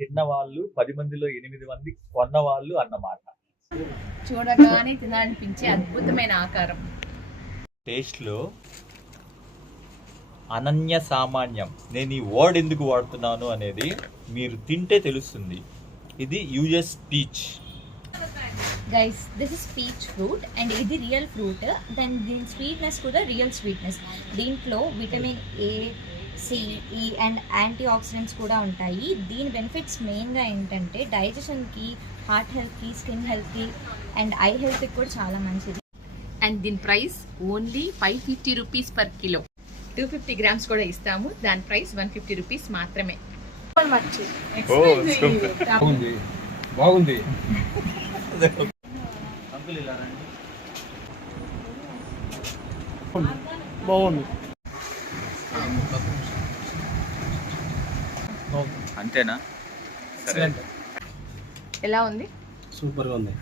తిన్నవాళ్ళు 10 మందిలో 8 మంది కొన్నవాళ్ళు అన్నమాట. చూడగానే తినాలనిపించే అద్భుతమైన ఆకారం. టేస్ట్లో అనన్య సామాన్యం. నేను ఈ వర్డ్ ఎందుకు వాడుతున్నాను అనేది మీరు తింటే తెలుస్తుంది. ఇది US peach. Guys, this is peach fruit and ఇది రియల్ ఫ్రూట్. దెన్ దీని స్వీట్నెస్ కూడా రియల్ స్వీట్నెస్. దీంట్లో విటమిన్ ఏ, సి, ఈ అండ్ యాంటీ ఆక్సిడెంట్స్ కూడా ఉంటాయి. దీని బెనిఫిట్స్ మెయిన్గా ఏంటంటే డైజెషన్కి, హార్ట్ హెల్త్కి, స్కిన్ హెల్త్కి అండ్ ఐ హెల్త్కి కూడా చాలా మంచిది. అండ్ దీని price only 550 rupees per kilo. 250 grams కూడా ఇస్తాము. దాని ప్రైస్ 150 రూపీస్ మాత్రమే. బాగుంది. అంకుల్ ఇలా రండి. బాగుంది. అంతేనా? సరే. ఎలా ఉంది? సూపర్గా ఉంది.